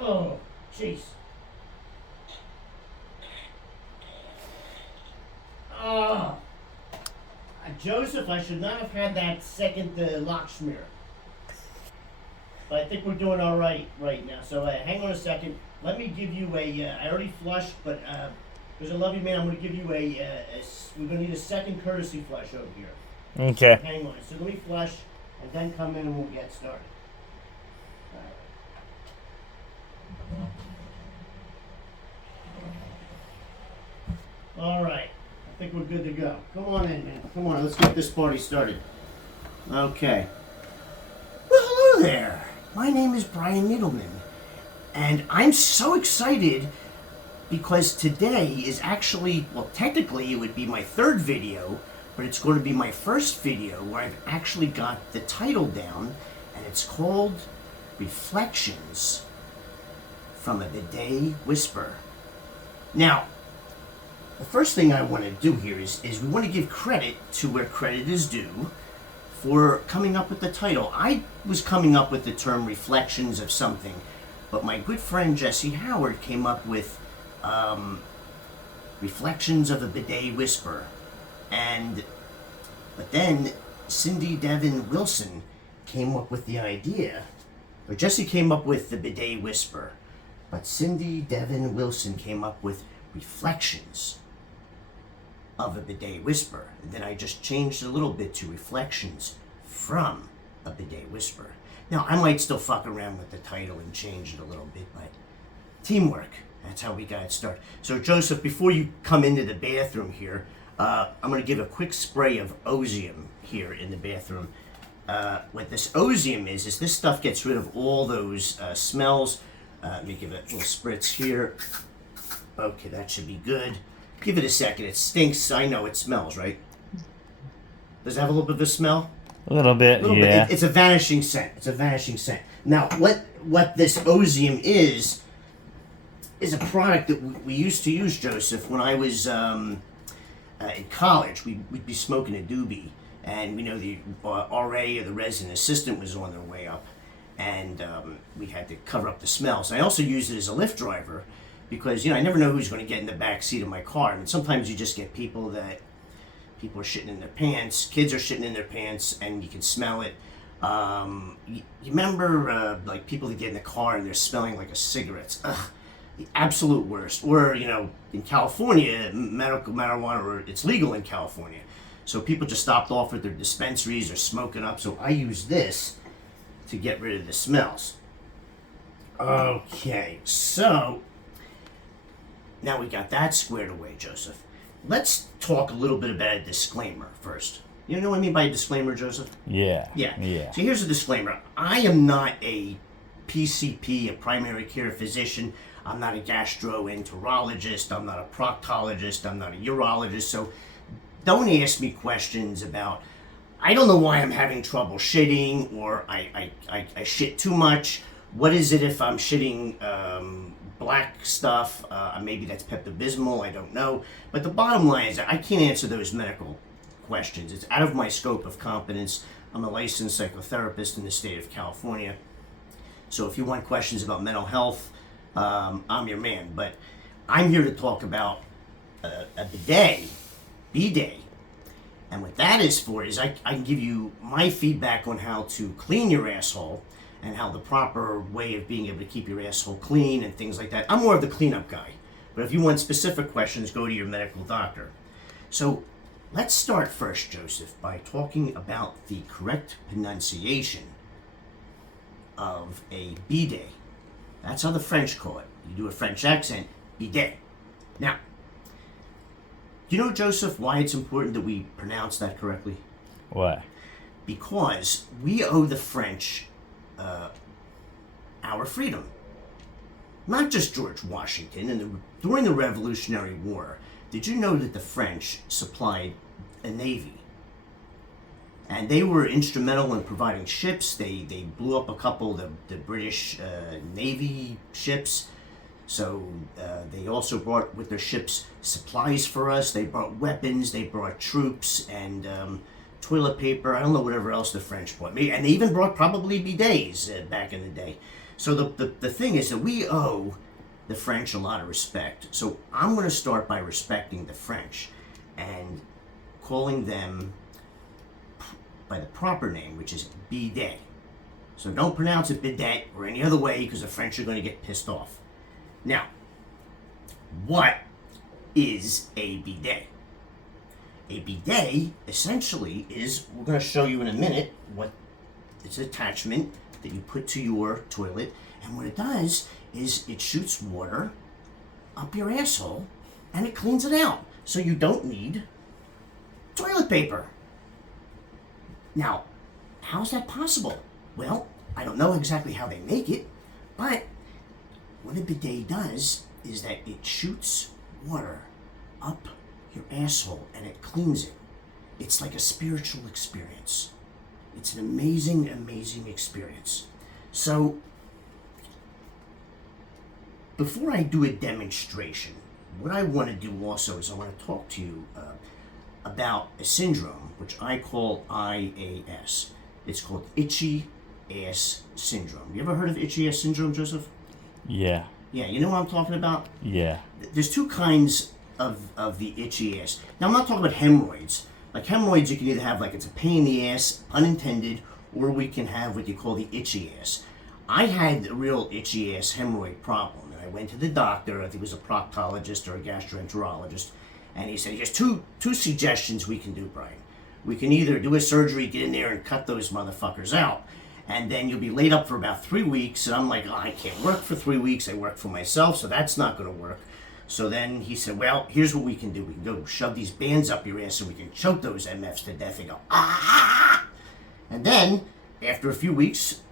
Oh, jeez. Oh. Joseph, I should not have had that second lock smear. But I think we're doing all right now. So hang on a second. Let me give you I already flushed, but because I love you, man, I'm going to give you we're going to need a second courtesy flush over here. Okay. Hang on. So let me flush and then come in and we'll get started. All right. I think we're good to go. Come on in, man. Come on, let's get this party started. Okay. Well, hello there. My name is Brian Needleman, and I'm so excited because today is actually, well, technically it would be my third video, but it's going to be my first video where I've actually got the title down, and it's called Reflections from a Bidet Whisperer. Now, the first thing I want to do here is we want to give credit to where credit is due for coming up with the title. I was coming up with the term reflections of something, but my good friend Jesse Howard came up with reflections of a bidet whisperer. But then Cindy Bevan-Wilson came up with the idea, or Jesse came up with the bidet whisperer, but Cindy Bevan-Wilson came up with reflections of a bidet whisperer. And then I just changed a little bit to reflections from a bidet whisperer. Now, I might still fuck around with the title and change it a little bit, but teamwork, that's how we got it started. So, Joseph, before you come into the bathroom here, I'm going to give a quick spray of Ozium here in the bathroom. What this Ozium is this stuff gets rid of all those smells. Let me give it a little spritz here. Okay, that should be good. Give it a second. It stinks. I know it smells, right? Does it have a little bit of a smell? A little bit, yeah. It's a vanishing scent. It's a vanishing scent. Now, what this Ozium is a product that we used to use, Joseph, when I was in college. We'd be smoking a doobie, and we know the RA or the resident assistant was on their way up, and we had to cover up the smells. I also used it as a Lyft driver, because, I never know who's going to get in the back seat of my car. I mean, sometimes you just get people are shitting in their pants, kids are shitting in their pants, and you can smell it. You remember, like, people that get in the car and they're smelling like a cigarette. Ugh, the absolute worst. Or, in California, medical marijuana, it's legal in California. So people just stopped off at their dispensaries or smoking up. So I use this to get rid of the smells. Okay, so now we got that squared away, Joseph. Let's talk a little bit about a disclaimer first. You know what I mean by a disclaimer, Joseph? Yeah. So here's a disclaimer. I am not a PCP, a primary care physician. I'm not a gastroenterologist. I'm not a proctologist. I'm not a urologist. So don't ask me questions about, I don't know why I'm having trouble shitting, or I shit too much. What is it if I'm shitting black stuff? Maybe that's Pepto-Bismol, I don't know. But the bottom line is I can't answer those medical questions. It's out of my scope of competence. I'm a licensed psychotherapist in the state of California. So if you want questions about mental health, I'm your man. But I'm here to talk about a bidet. And what that is for is I can give you my feedback on how to clean your asshole, and how the proper way of being able to keep your asshole clean and things like that. I'm more of the cleanup guy. But if you want specific questions, go to your medical doctor. So let's start first, Joseph, by talking about the correct pronunciation of a bidet. That's how the French call it. You do a French accent, bidet. Now, do you know, Joseph, why it's important that we pronounce that correctly? Why? Because we owe the French our freedom. Not just George Washington. During the Revolutionary War, did you know that the French supplied a navy? And they were instrumental in providing ships. They blew up a couple of the British Navy ships. So they also brought with their ships supplies for us. They brought weapons, they brought troops, and toilet paper. I don't know whatever else the French brought. And they even brought probably bidets back in the day. So the thing is that we owe the French a lot of respect. So I'm going to start by respecting the French and calling them by the proper name, which is bidet. So don't pronounce it bidet or any other way because the French are going to get pissed off. Now, what is a bidet? A bidet essentially is, we're going to show you in a minute, what it's an attachment that you put to your toilet, and what it does is it shoots water up your asshole and it cleans it out. So you don't need toilet paper. Now, how's that possible? Well, I don't know exactly how they make it, but what a bidet does is that it shoots water up your asshole and it cleans it. It's like a spiritual experience. It's an amazing, amazing experience. So, before I do a demonstration, what I want to do also is I want to talk to you about a syndrome, which I call IAS. It's called itchy ass syndrome. You ever heard of itchy ass syndrome, Joseph? Yeah. Yeah, you know what I'm talking about? Yeah. There's two kinds of the itchy ass. Now, I'm not talking about hemorrhoids. Like hemorrhoids, you can either have like it's a pain in the ass, pun intended, or we can have what you call the itchy ass. I had a real itchy ass hemorrhoid problem, and I went to the doctor. I think it was a proctologist or a gastroenterologist, and he said, "There's two suggestions we can do, Brian. We can either do a surgery, get in there, and cut those motherfuckers out, and then you'll be laid up for about 3 weeks." And I'm like, "Oh, I can't work for 3 weeks. I work for myself, so that's not going to work." So then he said, "Well, here's what we can do. We can go shove these bands up your ass and we can choke those MFs to death and go, ah!" And then, after a few weeks,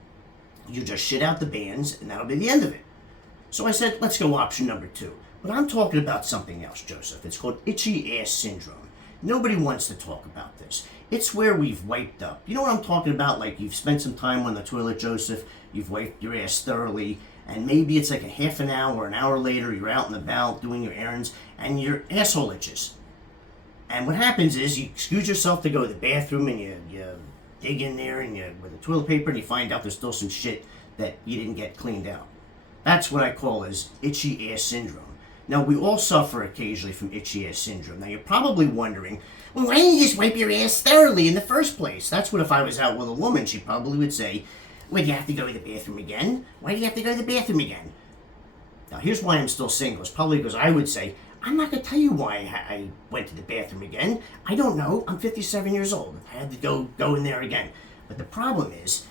you just shit out the bands and that'll be the end of it. So I said, let's go option number 2. But I'm talking about something else, Joseph. It's called itchy ass syndrome. Nobody wants to talk about this. It's where we've wiped up. You know what I'm talking about? Like you've spent some time on the toilet, Joseph. You've wiped your ass thoroughly. And maybe it's like a half an hour, an hour later, you're out and about doing your errands, and your asshole itches. And what happens is you excuse yourself to go to the bathroom, and you dig in there and with the toilet paper, and you find out there's still some shit that you didn't get cleaned out. That's what I call as itchy ass syndrome. Now, we all suffer occasionally from itchy ass syndrome. Now, you're probably wondering, well, why didn't you just wipe your ass thoroughly in the first place? That's what if I was out with a woman, she probably would say, "Well, do you have to go to the bathroom again? Why do you have to go to the bathroom again?" Now, here's why I'm still single. It's probably because I would say, I'm not going to tell you why I went to the bathroom again. I don't know. I'm 57 years old. I had to go in there again. But the problem is,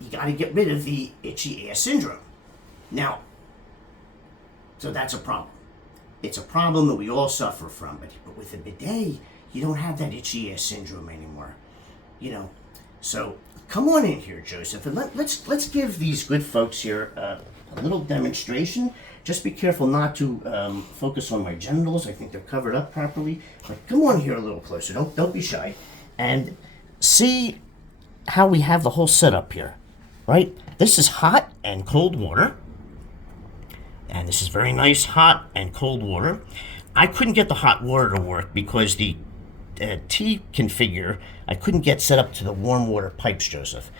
you got to get rid of the itchy ass syndrome. Now, so that's a problem. It's a problem that we all suffer from. But with a bidet, you don't have that itchy ass syndrome anymore. You know, so come on in here, Joseph, and let's give these good folks here a little demonstration. Just be careful not to focus on my genitals. I think they're covered up properly. But come on here a little closer. Don't be shy, and see how we have the whole setup here. Right? This is hot and cold water, and this is very nice hot and cold water. I couldn't get the hot water to work because the T configure I couldn't get set up to the warm water pipes, Joseph,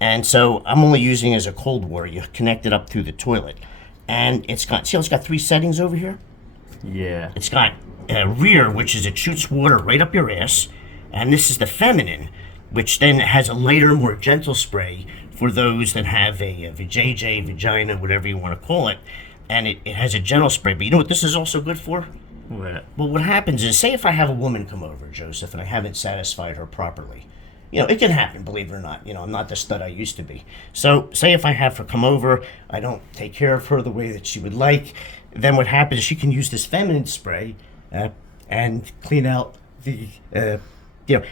and so I'm only using it as a cold water. You connect it up through the toilet, and it's got 3 settings over here. Yeah. It's got rear, which is it shoots water right up your ass, and this is the feminine, which then has a lighter, more gentle spray for those that have a vajayjay, vagina, whatever you want to call it, and it has a gentle spray. But you know what this is also good for? What? Well, what happens is, say if I have a woman come over, Joseph, and I haven't satisfied her properly. You know, it can happen, believe it or not. You know, I'm not the stud I used to be. So, say if I have her come over, I don't take care of her the way that she would like, then what happens is she can use this feminine spray and clean out the,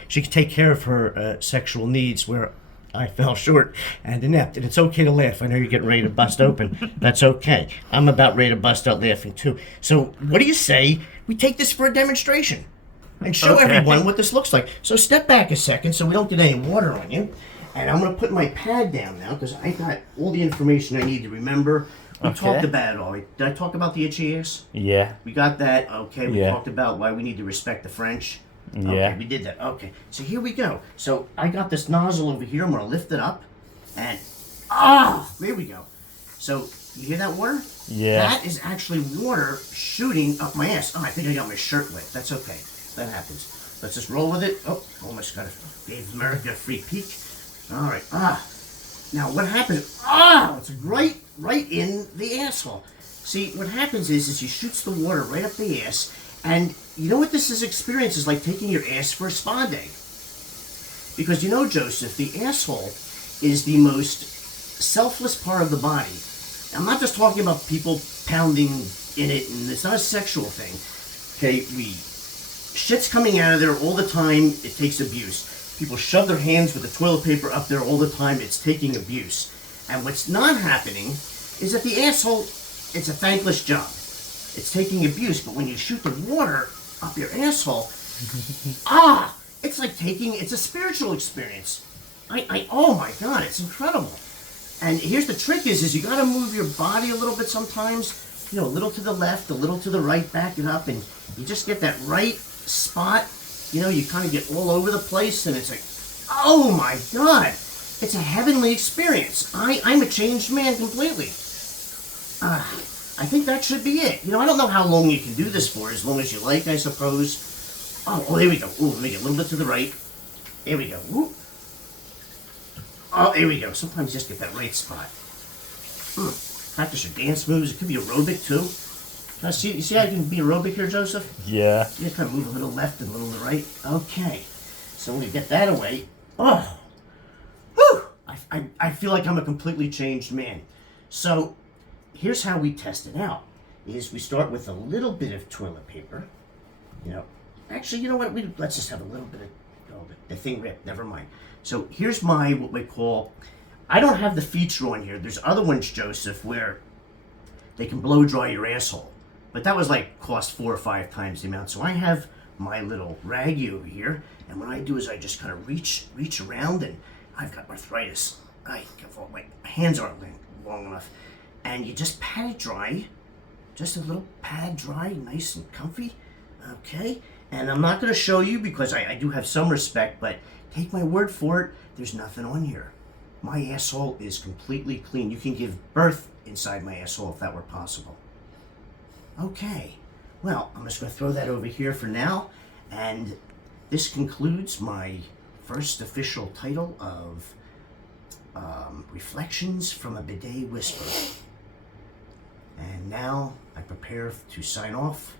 she can take care of her sexual needs where I fell short and inept. And it's okay to laugh. I know you're getting ready to bust open. That's okay. I'm about ready to bust out laughing too. So what do you say we take this for a demonstration and show everyone what this looks like? So step back a second so we don't get any water on you. And I'm going to put my pad down now because I got all the information I need to remember. We talked about it all. Did I talk about the itchy ass? Yeah. We got that. Okay. We talked about why we need to respect the French. Yeah. Okay, we did that. Okay, so here we go. So I got this nozzle over here. I'm going to lift it up. And, there we go. So, you hear that water? Yeah. That is actually water shooting up my ass. Oh, I think I got my shirt wet. That's okay. That happens. Let's just roll with it. Oh, almost got gave America a free peek. All right. Now what happens? It's right in the asshole. See, what happens is he shoots the water right up the ass, and you know what this experience is like taking your ass for a spa day. Because you know, Joseph, the asshole is the most selfless part of the body. I'm not just talking about people pounding in it, and it's not a sexual thing. Okay, shit's coming out of there all the time. It takes abuse. People shove their hands with the toilet paper up there all the time. It's taking abuse. And what's not happening is that the asshole, it's a thankless job. It's taking abuse. But when you shoot the water up your asshole, it's like it's a spiritual experience. Oh my God, it's incredible. And here's the trick is you got to move your body a little bit sometimes. You know, a little to the left, a little to the right, back it up, and you just get that right spot. You know, you kind of get all over the place, and it's like, oh my God, it's a heavenly experience. I'm a changed man completely. I think that should be it. You know, I don't know how long you can do this for, as long as you like, I suppose. Oh, there we go. Ooh, let me get a little bit to the right. There we go. Ooh. Oh, there we go. Sometimes you just get that right spot. Practice your dance moves. It could be aerobic too. You see how you can be aerobic here, Joseph? Yeah. You kind of move a little left and a little to the right. Okay. So when we get that away, I feel like I'm a completely changed man. So here's how we test it out. Is we start with a little bit of toilet paper. You know, actually, you know what? Let's just have a little bit of, the thing ripped. Never mind. So here's what we call, I don't have the feature on here. There's other ones, Joseph, where they can blow dry your asshole. But that was cost 4 or 5 times the amount. So I have my little raggy over here. And what I do is I just kind of reach around, and I've got arthritis. My hands aren't long enough. And you just pat it dry. Just a little pad dry, nice and comfy. Okay. And I'm not going to show you because I do have some respect, but take my word for it, there's nothing on here. My asshole is completely clean. You can give birth inside my asshole if that were possible. Okay, well, I'm just going to throw that over here for now, and this concludes my first official title of Reflections from a Bidet Whisperer. And now I prepare to sign off,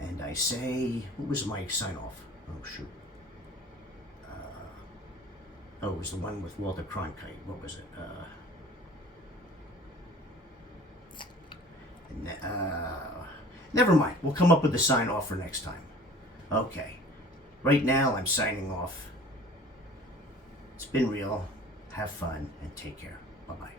and I say, what was my sign off? Oh, shoot. It was the one with Walter Cronkite. What was it? Never mind. We'll come up with the sign off for next time. Okay. Right now, I'm signing off. It's been real. Have fun and take care. Bye-bye.